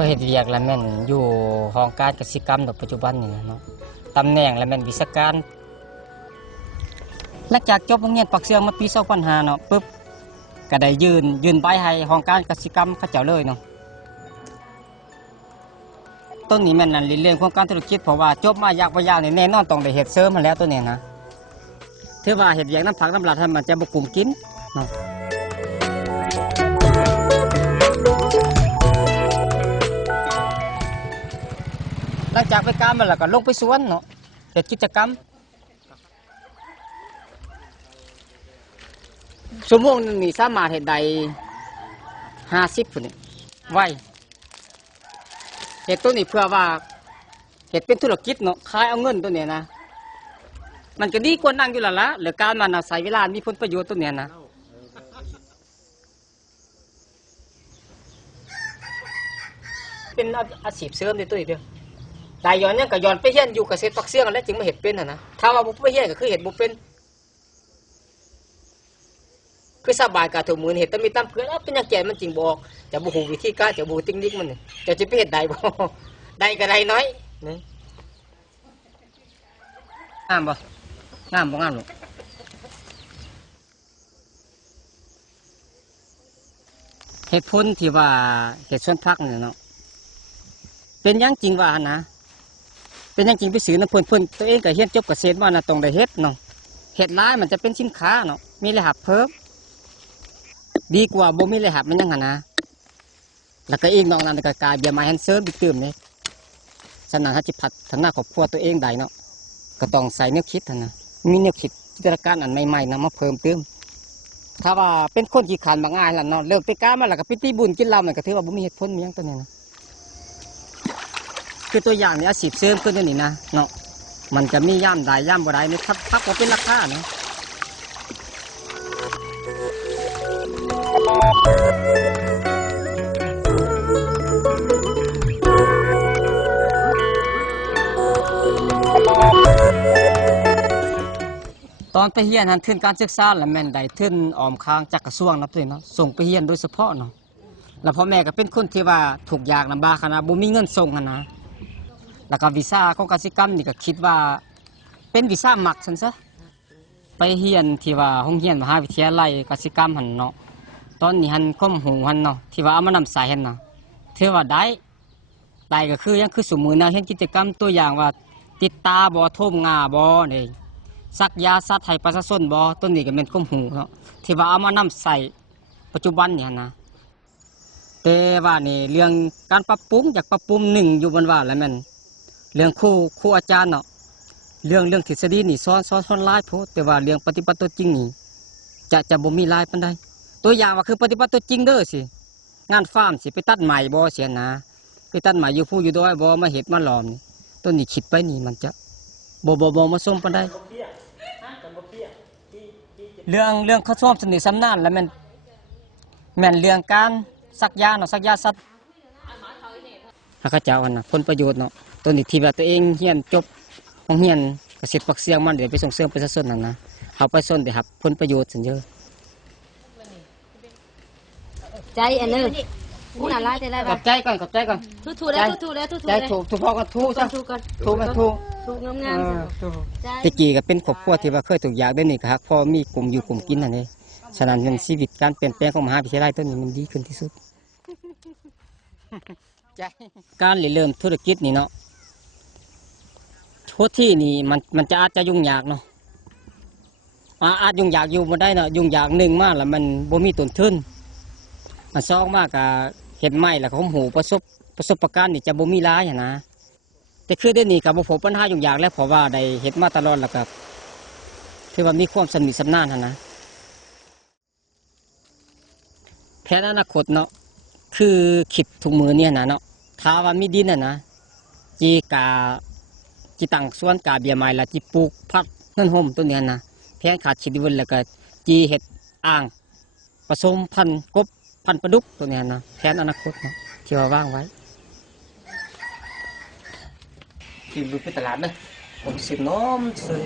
ก็เฮ็ดเวียกแล้วแม่นอยู่ห้องการกสิกรรมในปัจจุบันนี่เนาะตำแหน่งแล้วแม่นวิชาการหลังจากจบโรงเรียนปักเสืองมาปี2005เนาะปึ๊บก็ได้ยื่นใบให้ห้องการกสิกรรมเขาเจ้าเลยเนาะต้นนี้แม่นนั่นเรื่องของการธุรกิจเพราะว่าจบมายากบ่ยากนี่แน่นอนต้องได้เฮ็ดเสริมมาแล้วตัวนี้นะถือว่าเฮ็ดเวียกน้ำผักน้ำหลาดให้มันจะบ่กุมกินเนาะหลังจากไปการมันแล้วก็ลงไปสวนเนาะเฮ็ดกิจกรรมชั่วโมงนึงนี่สามารถเฮ็ดได้50พุ่นนี่ไวเฮ็ดตัวนี้เพื่อว่าเฮ็ดเป็นธุรกิจเนาะขายเอาเงินตัวนี้นะมันก็ดีกว่านั่งอยู่แล้วล่ะหรือการมันใช้เวลามีผลประโยชน์ตัวนี้นะเป็นอาชีพเสริมในตัวนี้เดียวได้ย้อนยังก็ย้อนไปเฮียนอยู่เกษตรปักเสียงแล้วจึงมาเฮ็ดเป็นน่ะนะถ้าว่าบ่ไปเฮียนก็คือเฮ็ดบ่เป็นคือสบายกะทุกมื้อเฮ็ดแต่มีตามเพื่อนเป็นจังแก่มันจริงบ่จะบ่ฮู้วิธีการจะบ่ฮู้เทคนิคมันนี่จะสิไปเฮ็ดได้บ่ได้ก็ได้น้อยนี่งามบ่งามบ่งามลูกเหตุผลที่ว่าเฮ็ดสวนผักนี่เนาะเป็นหยังจริงว่านะเป็นหยังจริงไปซื้อน้ำเพิ่นตัวเองก็เฮ็ดจบเกษตรมาน่ะต้องได้เฮ็ดเนาะเฮ็ดหลายมันจะเป็นสินค้าเนาะมีรายรับเพิ่มดีกว่าบ่มีรายรับมันยังหั่นนะแล้วก็อีกนอกนั้นก็กลายเบี้ยมาแฮนเซิร์ฟตื่มนี่ฉะนั้นถ้าสิพัฒนาครอบครัวตัวเองได้เนาะก็ต้องใส่แนวคิดหั่นนะมีแนวคิดจินตนาการอันใหม่ๆนำมาเพิ่มเติมถ้าว่าเป็นคนขี้ขลาดบ่ง่ายล่ะเนาะเลิกไปการมาแล้วก็ไปตีบุญกินเหล้ามันก็ถือว่าบ่มีเหตุผลมีหยังตัวนี้นะคือตัวอย่างนี้อาชีพเสริมขึ้นนี่นะเนาะมันจะมีย่ำได้ย่ำบ่ได้นี่พักว่าเป็นราคาเนาะตอนไปเฮียนหันทุนการศึกษาและแม่นได้ทุนออมค้างจากกระทรวงนับเลยเนาะส่งไปเฮียนโดยเฉพาะเนาะแล้วพ่อแม่ก็เป็นคนที่ว่าถูกยากลำบากขนาดบ่มีเงินส่งนะแล้วก็วีซ่าของกสิกรรมนี่ก็คิดว่าเป็นวีซ่าหมักซั่นซะไปเฮียนที่ว่าโรงเรียนมหาวิทยาลัยกสิกรรมหั่นเนาะตอนนี้หันข้อมหูหันเนาะที่ว่าเอามานำใส่หั่นน่ะถือว่าได้ก็คือยังคือสมมุตินะเห็นกิจกรรมตัวอย่างว่าติดตาบ่ท่มงาบ่นี่ซักยาสัตว์ให้ประชาชนบ่ต้นนี้ก็เป็นข้อมหูเนาะที่ว่าเอามานำใส่ปัจจุบันนี่หั่นนะแต่ว่านี่เรื่องการปรับปรุงอยากปรับปรุงหนึ่งอยู่บนว่าแล้วแม่นเรื่องครูอาจารย์เนาะเรื่องทฤษฎีนี่สอนหลายโพดแต่ว่าเรื่องปฏิบัติตัวจริงนี่จะบ่มีหลายปานใดตัวอย่างว่าคือปฏิบัติตัวจริงเด้อสิงานฟาร์มสิไปตัดไม้บ่เสียนะไปตัดไม้อยู่ผู้อยู่ดอยบ่มาเฮ็ดมาหลอมนี่ต้นนี้คิดไปนี่มันจะบ่มาส่งปานใดเรื่องเขาชอบสนิทสำนานแล้วแม่นเรื่องการซักยาเนาะซักยาสัตว์ข้าเจ้ากันนะผลประโยชน์เนาะตัวนี้ที่ว่าตัวเองเฮียนจบของเฮียนเกษตรปักเสียงมันเดี๋ยวไปส่งเสริมประชาชนนั่นนะเขาไปส่วนเดี๋ยวครับผลประโยชน์สัญเยอะใจอันนึงน่ารักใจได้ปะกับใจก่อนทูแล้วใจถูพอกันทูจ้ะทูงามตะกี้ก็เป็นครอบครัวที่ว่าเคยถูกอยากได้นี่ครับพอมีกลุ่มอยู่กลุ่มกินนั่นเองฉะนั้นเรื่องชีวิตการเปลี่ยนแปลงของมหาวิทยาลัยตัวนี้มันดีขึ้นที่สุดการเริ่มธุรกิจนี่เนาะทุกที่นี่มันจะอาจจะยุ่งยากเนาะอาจยุ่งยากอยู่มาได้เนาะยุ่งยากหนึ่งมากแล้วมันบ่มีต้นทุนมันซอกมากกับเห็ดไม้แล้วเขาหูประสบการณ์นี่จะบ่มีร้ายนะแต่คือได้นี่กับบ่พบปัญหายุ่งยากแล้วเพราะว่าได้เห็ดมาตลอดแล้วกับคือว่ามีความสนิทสนานนะแผนอนาคตเนาะคือคิดทุกมือเนี่ยนะเนาะถ้าว่ามีดินนะจีตั้งสวนกาเบียไม้ละจีปลูกพักเงินห่มตัวเนี้ยนะแพงขาดชีดิวนแล้วก็จีเห็ดอ่างผสมพันธุ์กบพันธุ์ปลาดุกตัวเนี้ยนะแผนอนาคตเนาะที่ว่าว่างไว้ที่ดูไปตลาดเลยผมซื้อนมซื้อ